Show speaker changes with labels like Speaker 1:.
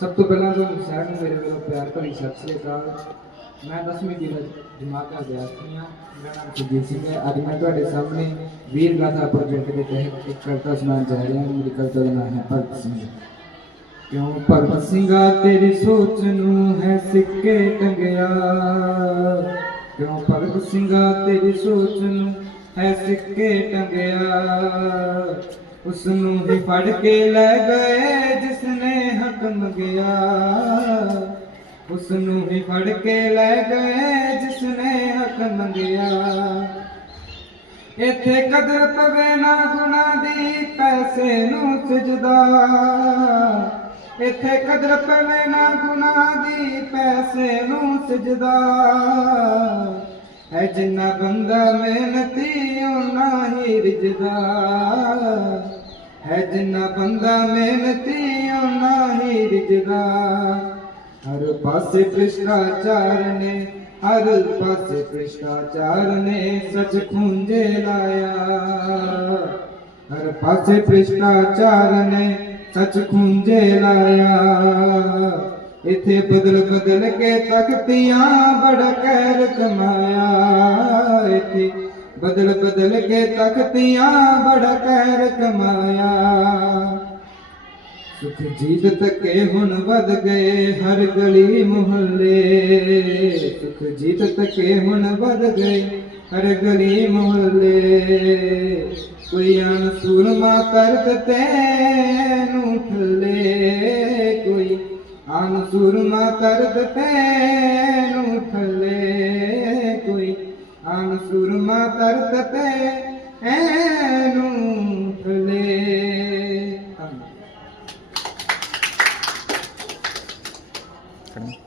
Speaker 1: ਸਭ ਤੋਂ ਪਹਿਲਾਂ ਤੁਹਾਨੂੰ ਸਾਰਿਆਂ ਨੂੰ ਮੇਰੇ ਵੱਲੋਂ ਪਿਆਰ ਭਰੀ ਸਤਿ ਸ੍ਰੀ ਅਕਾਲ। ਮੈਂ 10ਵੀਂ ਦੀ ਜਮਾਤ ਦਾ ਵਿਦਿਆਰਥੀ ਹਾਂ। ਮੇਰਾ ਨਾਮ ਸੁਜੀਤ ਸਿੰਘ ਹੈ। ਅੱਜ ਮੈਂ ਤੁਹਾਡੇ ਸਾਹਮਣੇ ਵੀਰ ਗਾਥਾ ਪ੍ਰੋਜੈਕਟ ਦੇ ਤਹਿਤ ਇੱਕ ਕਵਿਤਾ ਸੁਣਾਉਣ ਜਾ ਰਿਹਾ ਹਾਂ। ਮੇਰੀ ਕਵਿਤਾ ਦਾ ਨਾਮ ਹੈ ਭਗਤ ਸਿੰਘ। ਕਿਉਂ ਭਗਤ ਸਿੰਘਾ, ਤੇਰੀ ਸੋਚ ਨੂੰ ਹੈ ਸਿੱਕੇ ਟੰਗਿਆ। ਕਿਉਂ ਭਗਤ ਸਿੰਘਾ, ਤੇਰੀ ਸੋਚ ਨੂੰ ਹੈ ਸਿੱਕੇ ਟੰਗਿਆ। ਉਸ ਨੂੰ ਹੀ ਫੜ ਕੇ ਲੈ ਗਏ ਜਿਸ ਨੇ ਹੱਕ ਮੰਗਿਆ ਉਸ ਨੂੰ ਹੀ ਫੜ ਕੇ ਲੈ ਗਏ ਜਿਸ ਨੇ ਹੱਕ ਮੰਗਿਆ। ਇੱਥੇ ਕਦਰ ਪਵੇ ਨਾ ਗੁਨਾ ਦੀ, ਪੈਸੇ ਨੂੰ ਸਜਦਾ। ਇੱਥੇ ਕਦਰ ਪਵੇ ਨਾ ਗੁਨਾ ਦੀ, ਪੈਸੇ ਨੂੰ ਸਜਦਾ। ਹੈ ਜਿੰਨਾ ਬੰਦਾ ਮਿਹਨਤੀ ਉਹਨਾਂ ਹੀ ਰਿਜਦਾ ਹੈ ਜਿੰਨਾ ਬੰਦਾ ਮਿਹਨਤੀ ਉਹਨਾਂ ਹੀ ਹਰ ਪਾਸੇ ਭ੍ਰਿਸ਼ਟਾਚਾਰ ਨੇ, ਹਰ ਪਾਸੇ ਭ੍ਰਿਸ਼ਟਾਚਾਰ ਨੇ ਸੱਚ ਖੁੰਝੇ ਲਾਇਆ। ਹਰ ਪਾਸੇ ਭ੍ਰਿਸ਼ਟਾਚਾਰ ਨੇ, ਸੱਚ ਖੁੰਝੇ ਲਾਇਆ। ਇਥੇ ਬਦਲ ਬਦਲ ਕੇ ਤਖਤੀਆਂ ਬੜਾ ਕਹਿਰ ਕਮਾਇਆ। ਇਥੇ ਬਦਲ ਬਦਲ ਕੇ ਤਖਤੀਆਂ ਬੜਾ ਕਹਿਰ ਕਮਾਇਆ। ਸੁਖ ਜੀਤ ਤੱਕੇ ਹੁਣ ਵਧ ਗਏ ਹਰ ਗਲੀ ਮੁਹੱਲੇ। ਸੁਖ ਜੀਤ ਤੱਕੇ ਹੁਣ ਵਧ ਗਏ ਹਰ ਗਲੀ ਮੁਹੱਲੇ। ਕੋਈ ਅਣ ਸੂਰਮਾ ਕਰਤ ਤੈਨੂੰ ਠੱਲੇ। ਕੋਈ ਅਣ ਸੂਰਮਾ ਕਰਤ ਤੈਨੂੰ ਠੱਲੇ। ਕੋਈ ਅਣ ਸੂਰਮਾ ਕਰਤ ਤੈਨੂੰ Thanks,